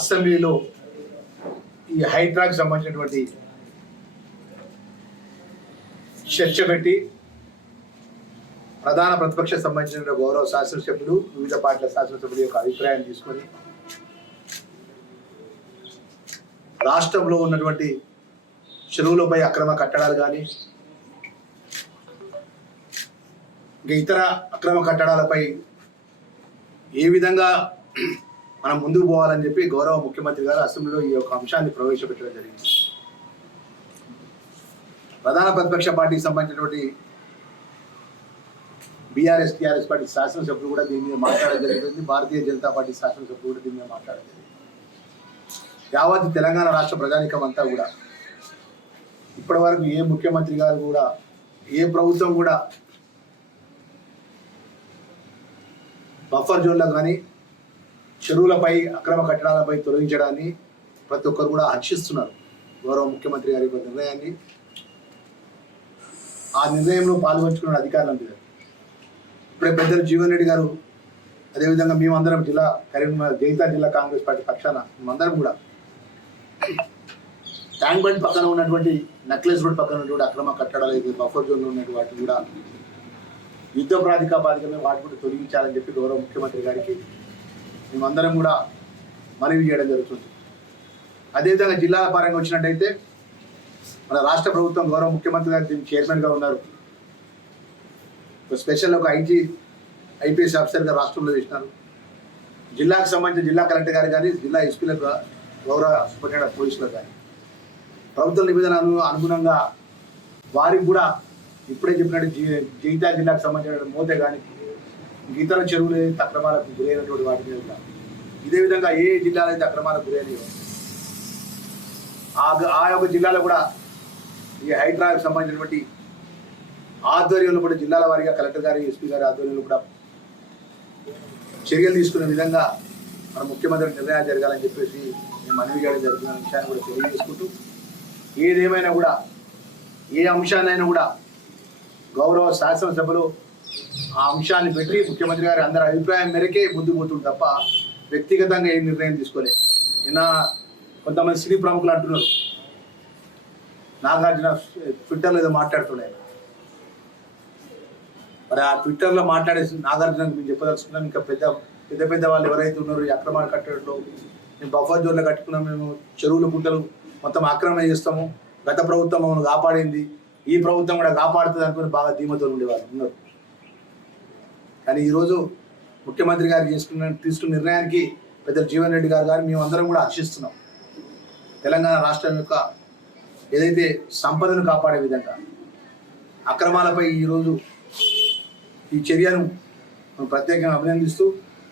అసెంబ్లీలో ఈ హైడ్రాకి సంబంధించినటువంటి చర్చ పెట్టి ప్రధాన ప్రతిపక్ష సంబంధించిన గౌరవ శాసనసభ్యులు వివిధ పార్టీల శాసనసభ్యుల యొక్క అభిప్రాయం తీసుకొని రాష్ట్రంలో ఉన్నటువంటి చెరువులపై అక్రమ కట్టడాలు కానీ ఇంకా ఇతర అక్రమ కట్టడాలపై ఏ విధంగా మనం ముందుకు పోవాలని చెప్పి గౌరవ ముఖ్యమంత్రి గారు అసెంబ్లీలో ఈ యొక్క అంశాన్ని ప్రవేశపెట్టడం జరిగింది. ప్రధాన ప్రతిపక్ష పార్టీకి సంబంధించినటువంటి బీఆర్ఎస్ టీఆర్ఎస్ పార్టీ శాసనసభ్యులు కూడా దీని మీద మాట్లాడడం జరిగింది. భారతీయ జనతా పార్టీ శాసనసభ్యులు కూడా దీని మీద మాట్లాడడం జరిగింది. యావత్ తెలంగాణ రాష్ట్ర ప్రజానికం అంతా కూడా ఇప్పటి వరకు ఏ ముఖ్యమంత్రి గారు కూడా ఏ ప్రభుత్వం కూడా బఫర్ జోన్లో కానీ చెరువులపై అక్రమ కట్టడాలపై తొలగించడాన్ని ప్రతి ఒక్కరు కూడా హర్షిస్తున్నారు. గౌరవ ముఖ్యమంత్రి గారి నిర్ణయాన్ని, ఆ నిర్ణయంలో పాల్గొంచుకున్న అధికారులంతా ఇప్పుడే పెద్దలు జీవన్ రెడ్డి గారు, అదేవిధంగా మేమందరం జగిత్యాల జిల్లా కాంగ్రెస్ పార్టీ పక్షాన మేమందరం కూడా ట్యాంక్ బండ్ పక్కన ఉన్నటువంటి నక్లెస్ రోడ్ పక్కన ఉన్నటువంటి అక్రమ కట్టడాలు అయితే బఫర్ జోన్లో ఉన్నటువంటి వాటిని కూడా యుద్ధ ప్రాతిపదికమే వాటి కూడా తొలగించాలని చెప్పి గౌరవ ముఖ్యమంత్రి గారికి మేమందరం కూడా మనవి చేయడం జరుగుతుంది. అదేవిధంగా జిల్లాల పరంగా వచ్చినట్టయితే మన రాష్ట్ర ప్రభుత్వం గౌరవ ముఖ్యమంత్రి గారు దీనికి చైర్మన్గా ఉన్నారు. స్పెషల్ ఒక ఐపీఎస్ ఆఫీసర్గా రాష్ట్రంలో చేసినారు. జిల్లాకు సంబంధించిన జిల్లా కలెక్టర్ గారు కానీ, జిల్లా ఎస్పీలకు, గౌరవ సూపరింటెండెంట్ పోలీసులకు కానీ ప్రభుత్వ నిబంధనలు అనుగుణంగా వారికి కూడా ఇప్పుడే చెప్పినట్టు జగిత్యాల జిల్లాకు సంబంధించిన మోతే కానీ ఇతర చెరువులు ఏదైతే అక్రమాలకు గురైనటువంటి వాటి మీద ఇదే విధంగా ఏ జిల్లాలో అయితే అక్రమాలకు గురైనయో ఆ యొక్క జిల్లాలో కూడా ఈ హైడ్రాకు సంబంధించినటువంటి ఆధ్వర్యంలో కూడా జిల్లాల వారీగా కలెక్టర్ గారి, ఎస్పీ గారి ఆధ్వర్యంలో కూడా చర్యలు తీసుకునే విధంగా మన ముఖ్యమంత్రి నిర్ణయాలు జరగాలని చెప్పేసి మేము మనవి చేయడం జరుగుతున్న విషయాన్ని కూడా తెలియజేసుకుంటూ, ఏదేమైనా కూడా ఏ అంశాన్నైనా కూడా గౌరవ శాసనసభలో ఆ అంశాన్ని పెట్టి ముఖ్యమంత్రి గారి అందరి అభిప్రాయం మేరకే ముందుకు పోతుంది తప్ప వ్యక్తిగతంగా ఏ నిర్ణయం తీసుకోలేదు. నిన్న కొంతమంది సినీ ప్రముఖులు అంటున్నారు, నాగార్జున ట్విట్టర్లో ఏదో మాట్లాడుతున్నాయి. మరి ఆ ట్విట్టర్లో మాట్లాడేసి నాగార్జునకు మేము చెప్పదలుచుకున్నాం, ఇంకా పెద్ద పెద్ద వాళ్ళు ఎవరైతే ఉన్నారో ఈ అక్రమాలు కట్టడంలో మేము బఫర్ జోన్లో కట్టుకున్నాం, మేము చెరువులు గుంటలు మొత్తం ఆక్రమణ చేస్తాము, గత ప్రభుత్వం మమ్మల్ని కాపాడింది, ఈ ప్రభుత్వం కూడా కాపాడుతుంది అనుకుని బాగా ధీమతో ఉండేవాళ్ళు ఉన్నారు. కానీ ఈరోజు ముఖ్యమంత్రి గారు తీసుకున్న నిర్ణయానికి పెద్దలు జీవన్ రెడ్డి గారు మేమందరం కూడా హర్షిస్తున్నాం. తెలంగాణ రాష్ట్రం యొక్క ఏదైతే సంపదను కాపాడే విధంగా అక్రమాలపై ఈరోజు ఈ చర్యను ప్రత్యేకంగా అభినందిస్తూ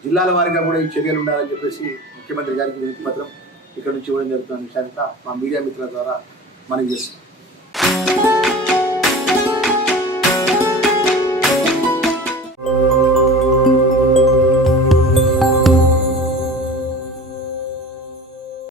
జిల్లాల వారీగా కూడా ఈ చర్యలు ఉండాలని చెప్పేసి ముఖ్యమంత్రి గారికి వినతి పత్రం ఇక్కడ నుంచి ఇవ్వడం జరుగుతున్న విషయాన్ని మా మీడియా మిత్రుల ద్వారా మనవి చేస్తున్నాం.